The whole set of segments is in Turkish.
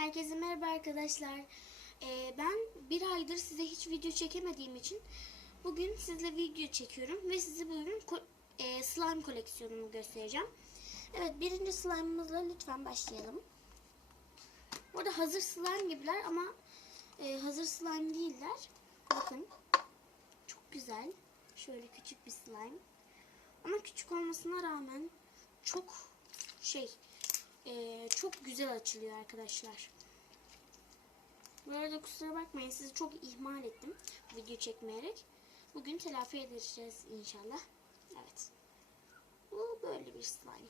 Herkese merhaba arkadaşlar. Ben bir aydır size hiç video çekemediğim için bugün sizle video çekiyorum ve size bugün slime koleksiyonumu göstereceğim. Evet, birinci slime'ımızla lütfen başlayalım. Burada hazır slime gibiler ama hazır slime değiller. Bakın, çok güzel. Şöyle küçük bir slime. Ama küçük olmasına rağmen çok güzel açılıyor arkadaşlar. Bu arada kusura bakmayın, sizi çok ihmal ettim video çekmeyerek. Bugün telafi edeceğiz inşallah. Evet. Bu böyle bir slime.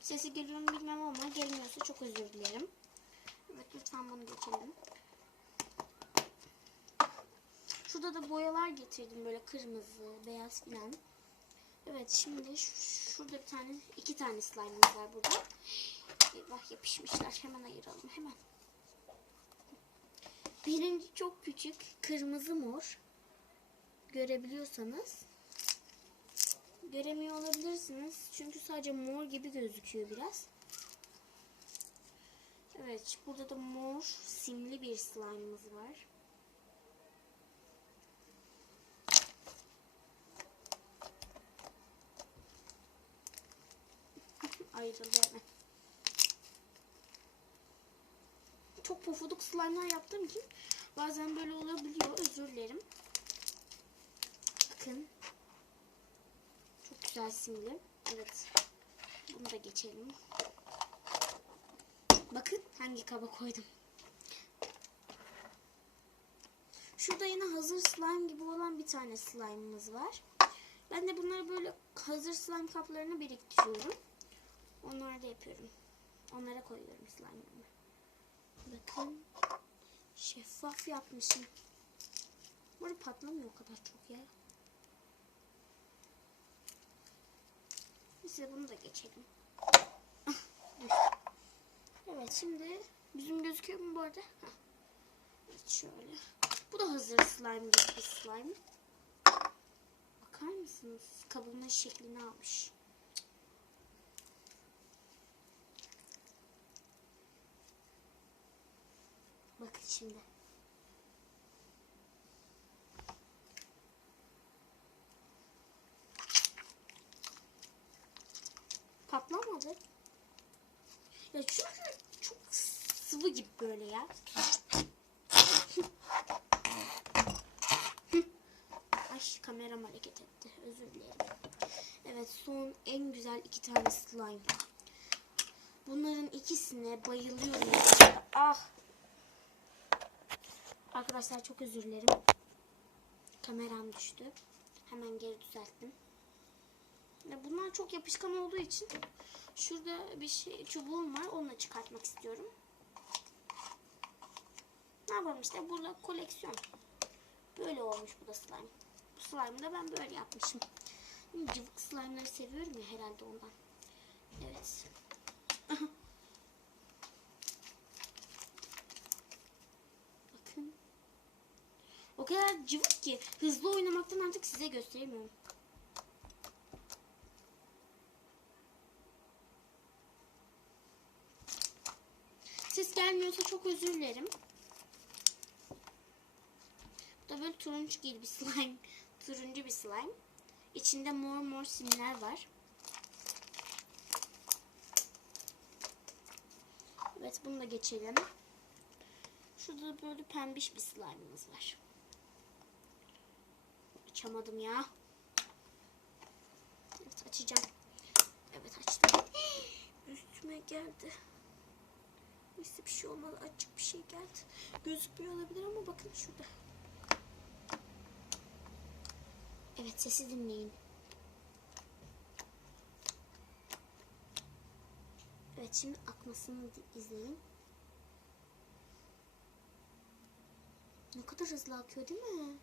Sesi geliyor mu bilmem ama gelmiyorsa çok özür dilerim. Evet, lütfen bunu geçelim. Şurada da boyalar getirdim, böyle kırmızı, beyaz filan. Evet, şimdi şurada iki tane slime'ımız var burada. Eyvah, yapışmışlar. Hemen ayıralım hemen. Birinci çok küçük, kırmızı mor. Görebiliyorsanız. Göremiyor olabilirsiniz. Çünkü sadece mor gibi gözüküyor biraz. Evet, burada da mor simli bir slime'ımız var. Ayrıldı hemen. Çok pofuduk slime'lar yaptığım için bazen böyle olabiliyor. Özür dilerim. Bakın. Çok güzel simli. Evet. Bunu da geçelim. Bakın hangi kaba koydum. Şurada yine hazır slime gibi olan bir tane slime'ımız var. Ben de bunları böyle hazır slime kaplarına biriktiriyorum. Onları da yapıyorum. Onlara koyuyorum slime'ımı. Bakın. Şeffaf yapmışım. Burada patlamıyor o kadar çok ya. Neyse, bunu da geçelim. Evet, şimdi bizim gözüküyor mu bu arada? Evet, şöyle. Bu da hazır slime gibi bir slime. Bakar mısınız? Kabının şeklini almış. Bakın şimdi. Patlamadı. Ya çünkü çok sıvı gibi böyle ya. Ay, kameram hareket etti. Özür dilerim. Evet, son en güzel iki tane slime. Bunların ikisine bayılıyorum. Ah. Arkadaşlar çok özür dilerim. Kameram düştü. Hemen geri düzelttim. Bunlar çok yapışkan olduğu için şurada bir çubuğum var. Onunla çıkartmak istiyorum. Ne yapalım işte, burada koleksiyon. Böyle olmuş bu da slime. Bu slime'ı da ben böyle yapmışım. Cıvık slime'ları seviyorum ya, herhalde ondan. Evet. Bakın. O kadar cıvık ki hızlı oynamaktan artık size gösteremiyorum. Ses gelmiyorsa çok özür dilerim. Bu da böyle turuncu gibi bir slime. Turuncu bir slime. İçinde mor simler var. Evet, bunu da geçelim. Şurada da böyle pembiş bir slime'ımız var. Açamadım ya. Evet, açacağım. Evet, açtım. Üstüme geldi. Neyse, bir şey olmadı. Açık bir şey geldi. Gözükmüyor olabilir ama bakın şurada. Evet, sesi dinleyin. Evet, şimdi akmasını izleyin. Ne kadar hızlı akıyor değil mi?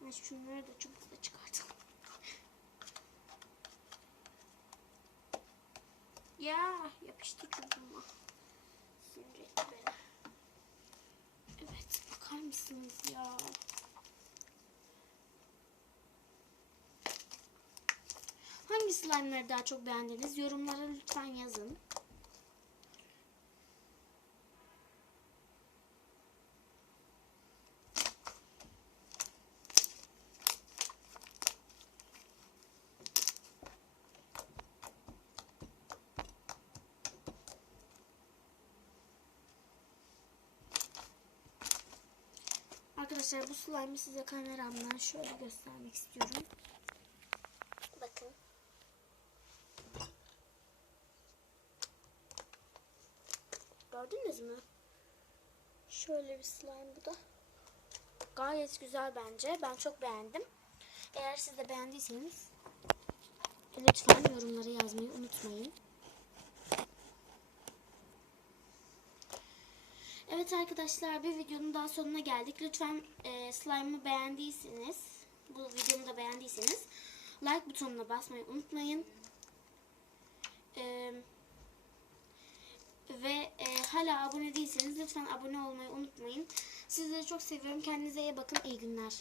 Ben şunları da çubukla çıkartalım. Ya yapıştı çubuğuma. Sinir etti beni. Evet, bakar mısınız ya? Hangi slime'ları daha çok beğendiniz? Yorumlara lütfen yazın. arkadaşlar bu slime'ı size kameramdan şöyle göstermek istiyorum. Bakın. Gördünüz mü? Şöyle bir slime bu da. Gayet güzel bence. Ben çok beğendim. Eğer siz de beğendiyseniz lütfen yorumlara yazmayı unutmayın. Evet arkadaşlar, bir videonun daha sonuna geldik. Lütfen slime'ı beğendiyseniz, bu videomu da beğendiyseniz like butonuna basmayı unutmayın. Ve hala abone değilseniz lütfen abone olmayı unutmayın. Sizleri çok seviyorum. Kendinize iyi bakın. İyi günler.